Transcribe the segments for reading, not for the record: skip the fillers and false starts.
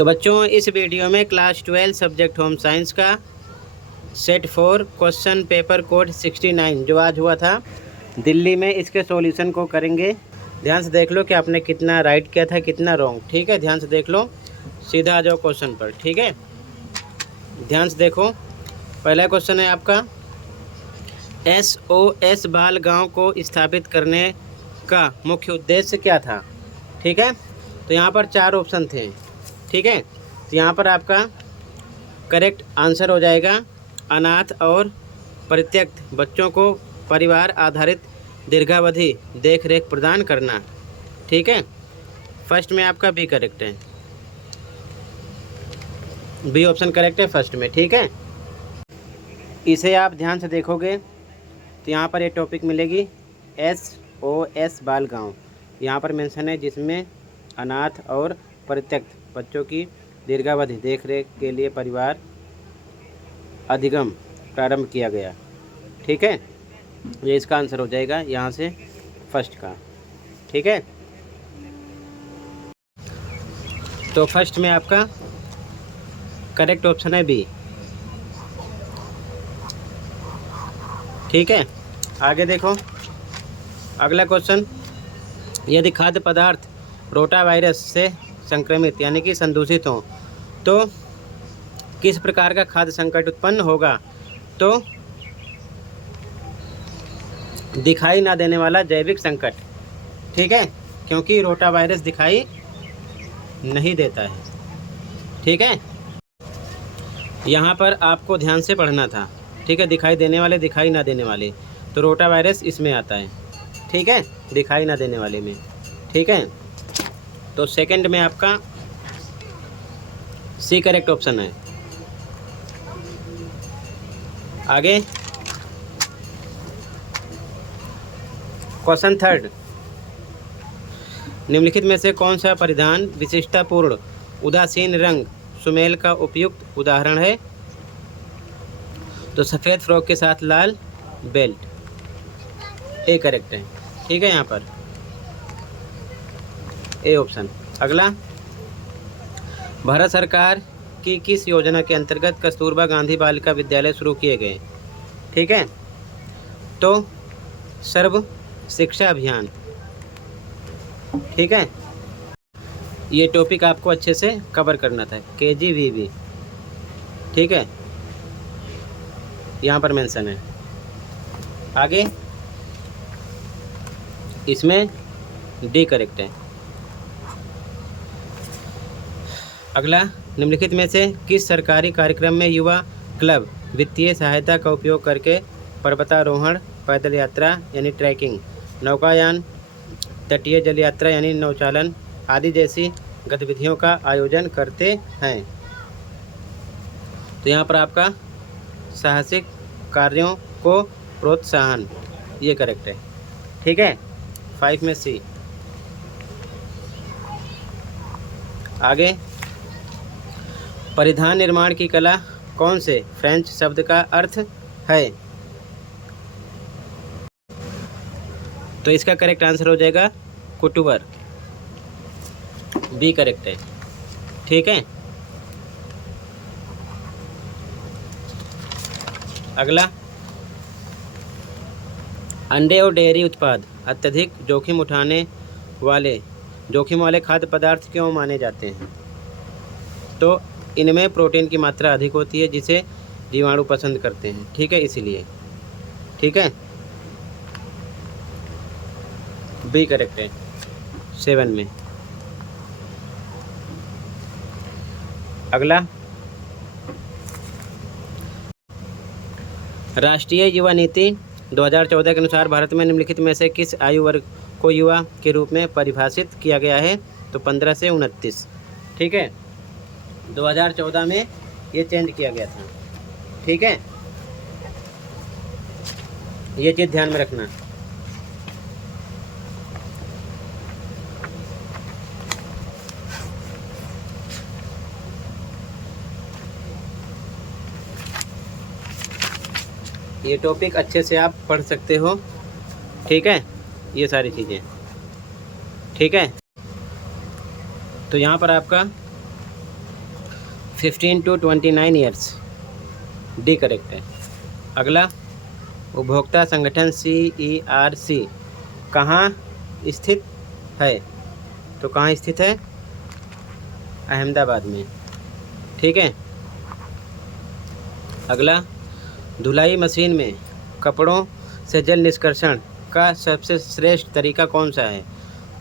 तो बच्चों, इस वीडियो में क्लास 12 सब्जेक्ट होम साइंस का सेट 4 क्वेश्चन पेपर कोड 69 जो आज हुआ था दिल्ली में, इसके सॉल्यूशन को करेंगे। ध्यान से देख लो कि आपने कितना राइट किया था, कितना रॉन्ग। ठीक है, ध्यान से देख लो। सीधा आ जाओ क्वेश्चन पर। ठीक है, ध्यान से देखो। पहला क्वेश्चन है आपका, SOS बाल गांव को स्थापित करने का मुख्य उद्देश्य क्या था। ठीक है, तो यहाँ पर 4 ऑप्शन थे। ठीक है, तो यहाँ पर आपका करेक्ट आंसर हो जाएगा अनाथ और परित्यक्त बच्चों को परिवार आधारित दीर्घावधि देख रेख प्रदान करना। ठीक है, फर्स्ट में आपका बी करेक्ट है, बी ऑप्शन करेक्ट है फर्स्ट में। ठीक है, इसे आप ध्यान से देखोगे तो यहाँ पर ये टॉपिक मिलेगी SOS बाल गाँव, यहाँ पर मेंशन है जिसमें अनाथ और परित्यक्त बच्चों की दीर्घावधि देख रेख के लिए परिवार अधिगम प्रारंभ किया गया। ठीक है, ये इसका आंसर हो जाएगा यहाँ से फर्स्ट का। ठीक है, तो फर्स्ट में आपका करेक्ट ऑप्शन है बी। ठीक है, आगे देखो अगला क्वेश्चन, यदि खाद्य पदार्थ रोटा वायरस से संक्रमित यानी कि संदूषित हो तो किस प्रकार का खाद्य संकट उत्पन्न होगा। तो दिखाई ना देने वाला जैविक संकट। ठीक है, क्योंकि रोटा वायरस दिखाई नहीं देता है। ठीक है, यहाँ पर आपको ध्यान से पढ़ना था। ठीक है, दिखाई देने वाले, दिखाई ना देने वाले, तो रोटा वायरस इसमें आता है। ठीक है, दिखाई ना देने वाले में। ठीक है, तो सेकंड में आपका सी करेक्ट ऑप्शन है। आगे क्वेश्चन थर्ड, निम्नलिखित में से कौन सा परिधान विशिष्टतापूर्ण उदासीन रंग सुमेल का उपयुक्त उदाहरण है। तो सफ़ेद फ्रॉक के साथ लाल बेल्ट, ए करेक्ट है। ठीक है, यहाँ पर ए ऑप्शन। अगला, भारत सरकार की किस योजना के अंतर्गत कस्तूरबा गांधी बालिका विद्यालय शुरू किए गए। ठीक है, तो सर्व शिक्षा अभियान। ठीक है, ये टॉपिक आपको अच्छे से कवर करना था, KGVB। ठीक है, यहाँ पर मेंशन है। आगे इसमें डी करेक्ट है। अगला, निम्नलिखित में से किस सरकारी कार्यक्रम में युवा क्लब वित्तीय सहायता का उपयोग करके पर्वतारोहण, पैदल यात्रा यानी ट्रैकिंग, नौकायान, तटीय जल यात्रा यानी नौचालन आदि जैसी गतिविधियों का आयोजन करते हैं। तो यहाँ पर आपका साहसिक कार्यों को प्रोत्साहन, ये करेक्ट है। ठीक है, 5 में सी। आगे, परिधान निर्माण की कला कौन से फ्रेंच शब्द का अर्थ है। तो इसका करेक्ट आंसर हो जाएगा कुटुवर, बी करेक्ट है। ठीक है, अगला, अंडे और डेयरी उत्पाद अत्यधिक जोखिम वाले खाद्य पदार्थ क्यों माने जाते हैं। तो इनमें प्रोटीन की मात्रा अधिक होती है जिसे जीवाणु पसंद करते हैं। ठीक है, इसीलिए। ठीक है, बी करेक्ट है 7 में। अगला, राष्ट्रीय युवा नीति 2014 के अनुसार भारत में निम्नलिखित में से किस आयु वर्ग को युवा के रूप में परिभाषित किया गया है। तो 15 से 29। ठीक है, 2014 में ये चेंज किया गया था। ठीक है, ये चीज़ ध्यान में रखना। ये टॉपिक अच्छे से आप पढ़ सकते हो। ठीक है, ये सारी चीज़ें। ठीक है, तो यहाँ पर आपका 15 to 29 ईयर्स, डी करेक्ट है। अगला, उपभोक्ता संगठन CERC कहाँ स्थित है? तो कहाँ स्थित है? अहमदाबाद में, ठीक है। अगला, धुलाई मशीन में कपड़ों से जल निष्कर्षण का सबसे श्रेष्ठ तरीका कौन सा है?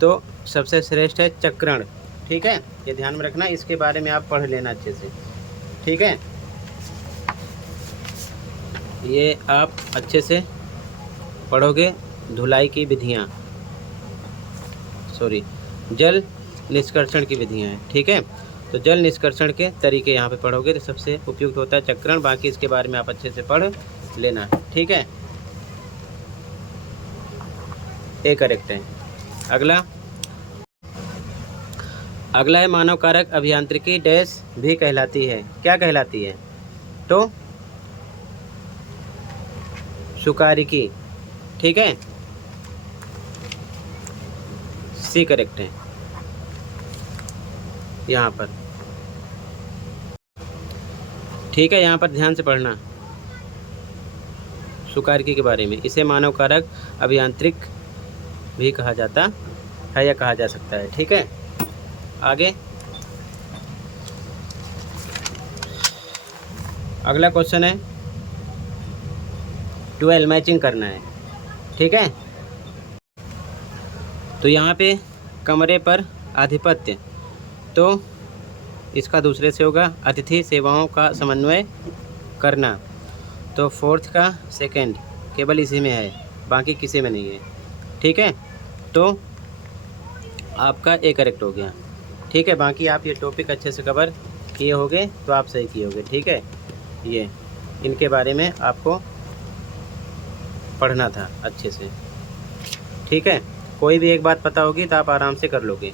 तो सबसे श्रेष्ठ है चक्रण, ठीक है। ये ध्यान में रखना, इसके बारे में आप पढ़ लेना अच्छे से, ठीक है। ये आप अच्छे से पढ़ोगे, धुलाई की विधियाँ, जल निष्कर्षण की विधियाँ हैं, ठीक है। तो जल निष्कर्षण के तरीके यहाँ पे पढ़ोगे तो सबसे उपयुक्त होता है चक्रण। बाकी इसके बारे में आप अच्छे से पढ़ लेना, ठीक है। ए करेक्ट है। अगला है मानव कारक अभियांत्रिकी डैश भी कहलाती है। क्या कहलाती है? तो सुकारिकी, ठीक है। सी करेक्ट है यहाँ पर, ठीक है। यहाँ पर ध्यान से पढ़ना सुकारिकी के बारे में। इसे मानव कारक अभियांत्रिक भी कहा जाता है या कहा जा सकता है, ठीक है। आगे अगला क्वेश्चन है 12 मैचिंग करना है, ठीक है। तो यहाँ पे कमरे पर आधिपत्य, तो इसका दूसरे से होगा अतिथि सेवाओं का समन्वय करना। तो फोर्थ का सेकंड केवल इसी में है, बाकी किसी में नहीं है, ठीक है। तो आपका ए करेक्ट हो गया, ठीक है। बाकी आप ये टॉपिक अच्छे से कवर किए होगे तो आप सही किए होगे, ठीक है। ये इनके बारे में आपको पढ़ना था अच्छे से, ठीक है। कोई भी एक बात पता होगी तो आप आराम से कर लोगे,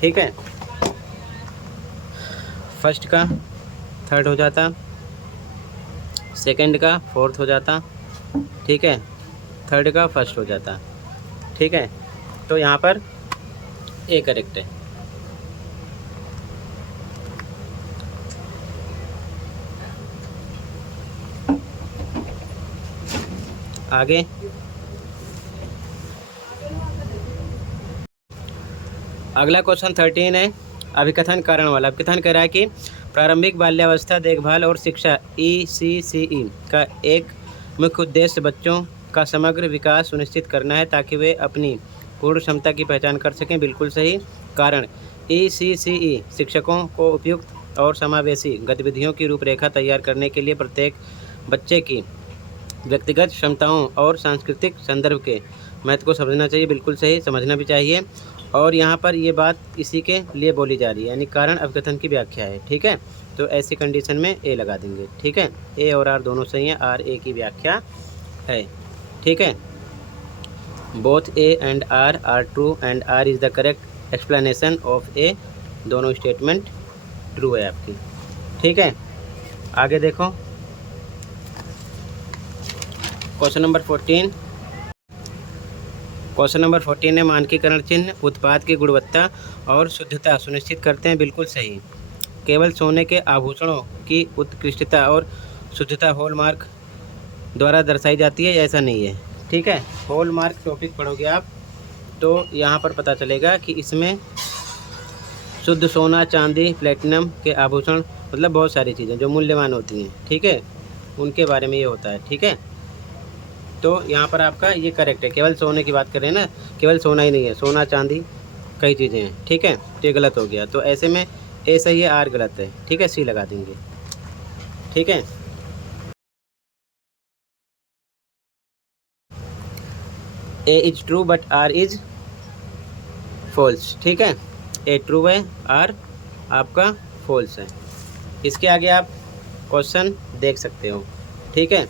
ठीक है। फर्स्ट का थर्ड हो जाता, सेकंड का फोर्थ हो जाता, ठीक है। थर्ड का फर्स्ट हो जाता, ठीक है। तो यहाँ पर ए करेक्ट है। आगे अगला क्वेश्चन 13 है अभिकथन कारण वाला। अभिकथन कह रहा है कि प्रारंभिक बाल्यावस्था देखभाल और शिक्षा ECCE का एक मुख्य उद्देश्य बच्चों का समग्र विकास सुनिश्चित करना है ताकि वे अपनी पूर्ण क्षमता की पहचान कर सकें। बिल्कुल सही। कारण ECCE शिक्षकों को उपयुक्त और समावेशी गतिविधियों की रूपरेखा तैयार करने के लिए प्रत्येक बच्चे की व्यक्तिगत क्षमताओं और सांस्कृतिक संदर्भ के महत्व को समझना चाहिए। बिल्कुल सही, समझना भी चाहिए। और यहाँ पर ये बात इसी के लिए बोली जा रही है, यानी कारण अभिकथन की व्याख्या है, ठीक है। तो ऐसी कंडीशन में ए लगा देंगे, ठीक है। ए और आर दोनों सही हैं, आर ए की व्याख्या है, ठीक है। Both A and R true and R is the correct explanation of A. दोनों स्टेटमेंट ट्रू है आपकी, ठीक है। आगे देखो क्वेश्चन नंबर 14। क्वेश्चन नंबर 14 है मानकीकरण चिन्ह उत्पाद की गुणवत्ता और शुद्धता सुनिश्चित करते हैं। बिल्कुल सही। केवल सोने के आभूषणों की उत्कृष्टता और शुद्धता हॉलमार्क द्वारा दर्शाई जाती है, ऐसा नहीं है, ठीक है। हॉलमार्क टॉपिक पढ़ोगे आप तो यहाँ पर पता चलेगा कि इसमें शुद्ध सोना, चांदी, प्लेटिनम के आभूषण, मतलब बहुत सारी चीज़ें जो मूल्यवान होती हैं, ठीक है, उनके बारे में ये होता है, ठीक है। तो यहाँ पर आपका ये करेक्ट है। केवल सोने की बात करें ना, केवल सोना ही नहीं है, सोना चांदी कई चीज़ें हैं, ठीक है। तो ये गलत हो गया, तो ऐसे में ए सही है, आर गलत है, ठीक है। सी लगा देंगे, ठीक है। A is true but R is false, ठीक है। ए ट्रू है, आर आपका फॉल्स है। इसके आगे आप क्वेश्चन देख सकते हो, ठीक है।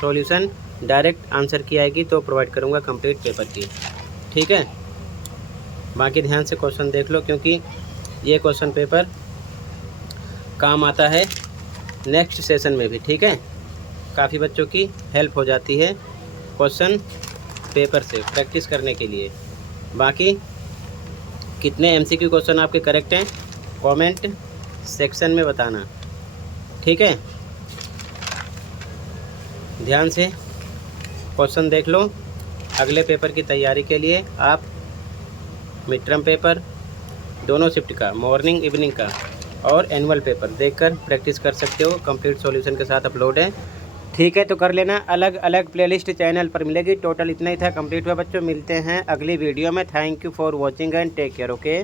सॉल्यूशन डायरेक्ट आंसर की आएगी तो प्रोवाइड करूँगा कंप्लीट पेपर की, ठीक है। बाकी ध्यान से क्वेश्चन देख लो क्योंकि ये क्वेश्चन पेपर काम आता है नेक्स्ट सेशन में भी, ठीक है। काफ़ी बच्चों की हेल्प हो जाती है क्वेश्चन पेपर से प्रैक्टिस करने के लिए। बाकी कितने MCQ क्वेश्चन आपके करेक्ट हैं कमेंट सेक्शन में बताना, ठीक है। ध्यान से क्वेश्चन देख लो। अगले पेपर की तैयारी के लिए आप मिड टर्म पेपर दोनों शिफ्ट का, मॉर्निंग इवनिंग का और एनुअल पेपर देखकर प्रैक्टिस कर सकते हो। कंप्लीट सॉल्यूशन के साथ अपलोड है, ठीक है। तो कर लेना, अलग अलग प्लेलिस्ट चैनल पर मिलेगी। टोटल इतना ही था, कंप्लीट हुआ बच्चों। मिलते हैं अगली वीडियो में। Thank you for watching and take care, okay.